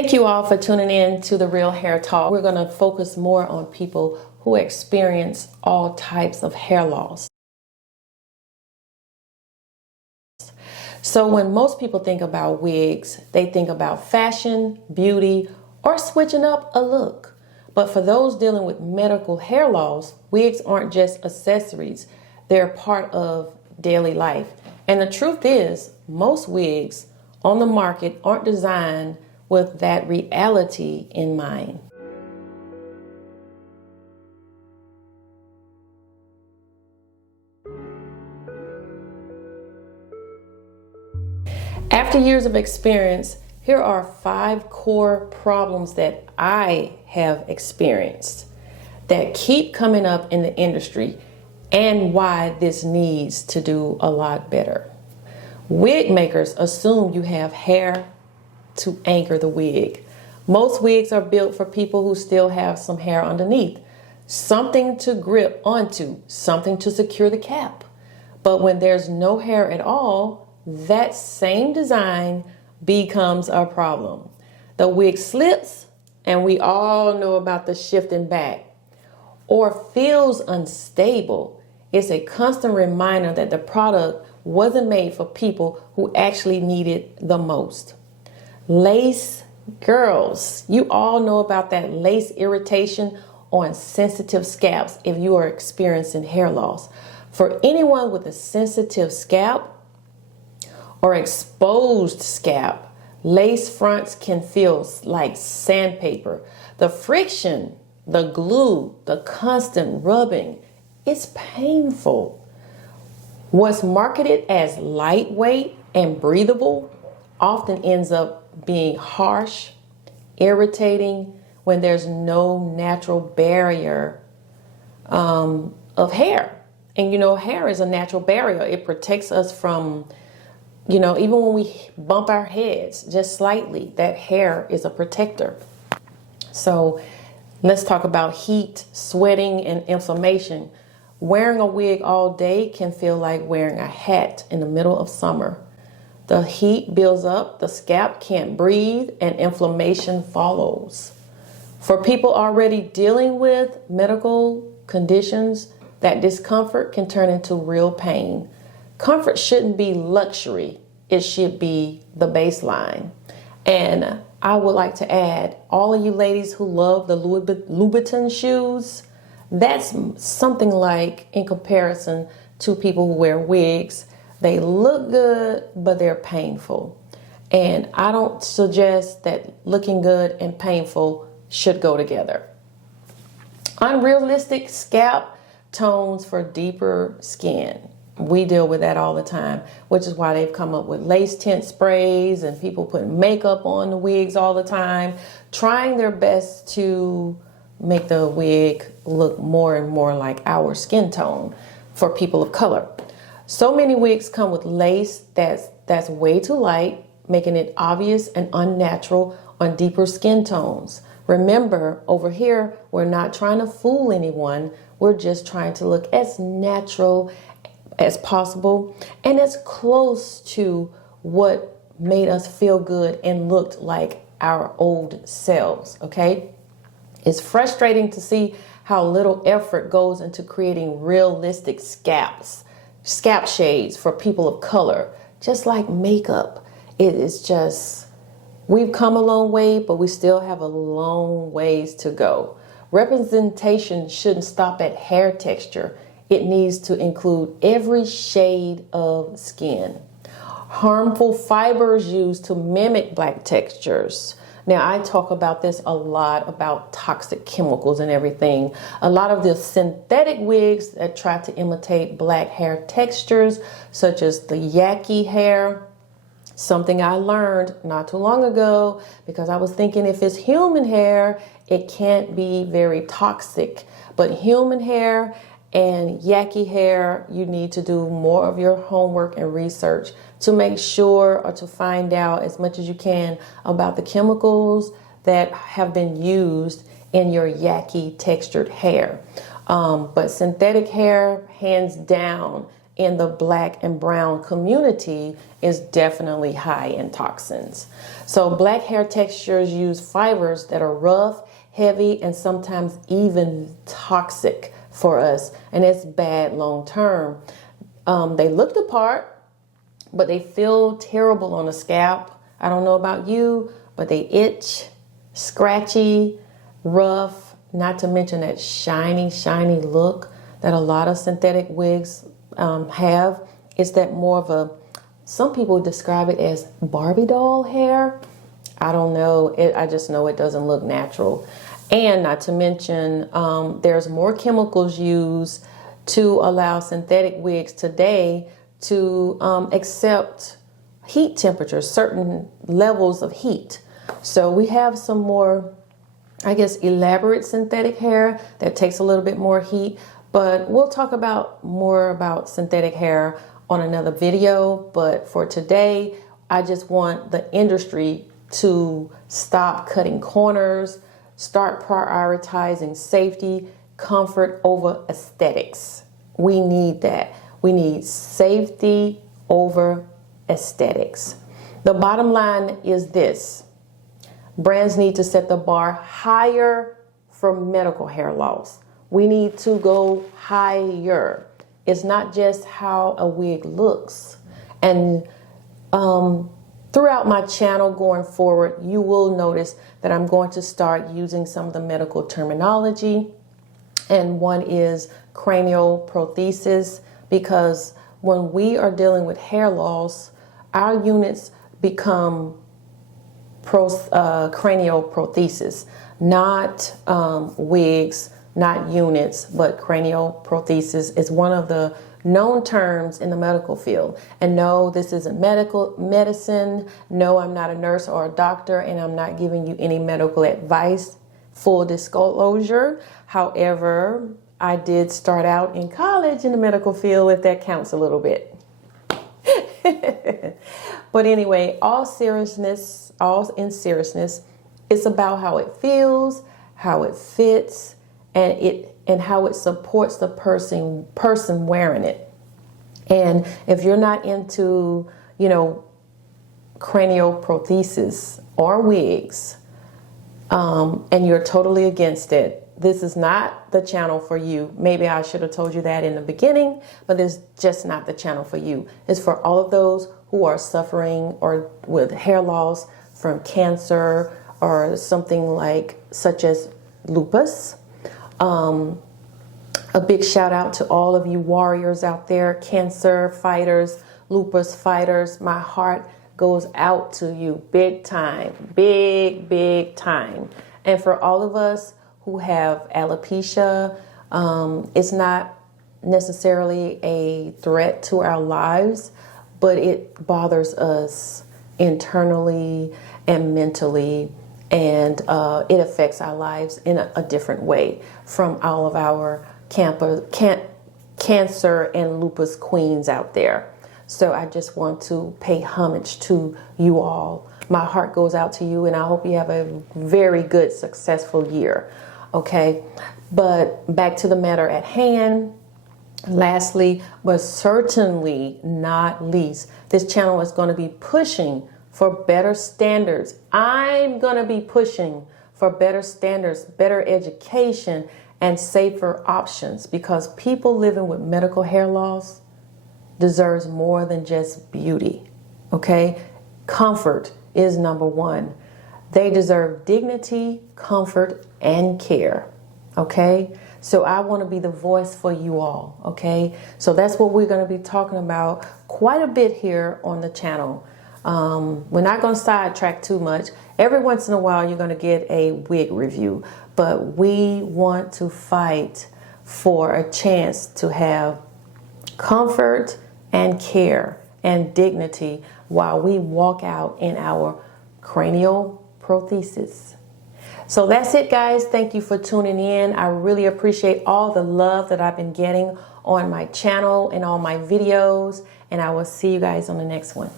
Thank you all for tuning in to The Real Hair Talk. We're going to focus more on people who experience all types of hair loss. So when most people think about wigs, they think about fashion, beauty, or switching up a look. But for those dealing with medical hair loss, wigs aren't just accessories. They're part of daily life. And the truth is, most wigs on the market aren't designed with that reality in mind. After years of experience, here are 5 core problems that I have experienced that keep coming up in the industry and why this needs to do a lot better. Wig makers assume you have hair to anchor the wig. Most wigs are built for people who still have some hair underneath, something to grip onto, something to secure the cap. But when there's no hair at all, that same design becomes a problem. The wig slips, and we all know about the shifting back, or feels unstable. It's a constant reminder that the product wasn't made for people who actually need it the most. Lace, girls, you all know about that lace irritation on sensitive scalps if you are experiencing hair loss. For anyone with a sensitive scalp or exposed scalp, lace fronts can feel like sandpaper. The friction, the glue, the constant rubbing, it's painful. What's marketed as lightweight and breathable often ends up being harsh, irritating when there's no natural barrier of hair. And hair is a natural barrier. It protects us from, even when we bump our heads just slightly, that hair is a protector. So let's talk about heat, sweating, and inflammation. Wearing a wig all day can feel like wearing a hat in the middle of summer. The heat builds up, the scalp can't breathe, and inflammation follows. For people already dealing with medical conditions, that discomfort can turn into real pain. Comfort shouldn't be luxury. It should be the baseline. And I would like to add, all of you ladies who love the Louboutin shoes, that's something like, in comparison to people who wear wigs, they look good, but they're painful. And I don't suggest that looking good and painful should go together. Unrealistic scalp tones for deeper skin. We deal with that all the time, which is why they've come up with lace tint sprays and people putting makeup on the wigs all the time, trying their best to make the wig look more and more like our skin tone for people of color. So many wigs come with lace that's way too light, making it obvious and unnatural on deeper skin tones. Remember, over here, we're not trying to fool anyone. We're just trying to look as natural as possible and as close to what made us feel good and looked like our old selves, okay? It's frustrating to see how little effort goes into creating realistic scalp shades for people of color, just like makeup. It is just, we've come a long way, but we still have a long ways to go. Representation shouldn't stop at hair texture. It needs to include every shade of skin. Harmful fibers used to mimic black textures. Now, I talk about this a lot, about toxic chemicals and everything. A lot of the synthetic wigs that try to imitate black hair textures, such as the yaki hair, something I learned not too long ago, because I was thinking if it's human hair, it can't be very toxic. But human hair and yaki hair, you need to do more of your homework and research to make sure, or to find out as much as you can about the chemicals that have been used in your yaki textured hair. But synthetic hair, hands down, in the black and brown community is definitely high in toxins. So black hair textures use fibers that are rough, heavy, and sometimes even toxic for us, and it's bad long term. They look the part, but they feel terrible on the scalp. I don't know about you, but they itch, scratchy, rough, not to mention that shiny look that a lot of synthetic wigs have. It's that more of a, some people describe it as Barbie doll hair. I don't know, I just know it doesn't look natural. And not to mention, there's more chemicals used to allow synthetic wigs today to accept heat temperatures, certain levels of heat. So we have some more, I guess, elaborate synthetic hair that takes a little bit more heat, but we'll talk about more about synthetic hair on another video. But for today, I just want the industry to stop cutting corners, start prioritizing safety, comfort over aesthetics. We need that. We need safety over aesthetics. The bottom line is this: brands need to set the bar higher for medical hair loss. We need to go higher. It's not just how a wig looks. And throughout my channel going forward, you will notice that I'm going to start using some of the medical terminology. And one is cranioprothesis, because when we are dealing with hair loss, our units become cranioprothesis, not wigs, not units, but cranioprothesis is one of the known terms in the medical field. And no, this isn't medicine. No, I'm not a nurse or a doctor, and I'm not giving you any medical advice. Full disclosure. However, I did start out in college in the medical field, if that counts a little bit. But anyway, all in seriousness, it's about how it feels, how it fits, and how it supports the person wearing it. And if you're not into, cranioprothesis or wigs, and you're totally against it, this is not the channel for you. Maybe I should have told you that in the beginning, but it's just not the channel for you. It's for all of those who are suffering or with hair loss from cancer or something such as lupus. A big shout out to all of you warriors out there, cancer fighters, lupus fighters. My heart goes out to you big time, big time. And for all of us who have alopecia, it's not necessarily a threat to our lives, but it bothers us internally and mentally, and it affects our lives in a different way from all of our cancer and lupus queens out there. So I just want to pay homage to you all. My heart goes out to you, and I hope you have a very good, successful year. Okay, but back to the matter at hand. Lastly, but certainly not least, this channel is going to be pushing for better standards. I'm going to be pushing for better standards, better education, and safer options, because people living with medical hair loss deserves more than just beauty. Okay, comfort is number one. They deserve dignity, comfort, and care. Okay, so I want to be the voice for you all. Okay, so that's what we're going to be talking about quite a bit here on the channel. We're not going to sidetrack too much. Every once in a while, you're going to get a wig review, but we want to fight for a chance to have comfort and care and dignity while we walk out in our cranioprothesis. So that's it, guys. Thank you for tuning in. I really appreciate all the love that I've been getting on my channel and all my videos, and I will see you guys on the next one.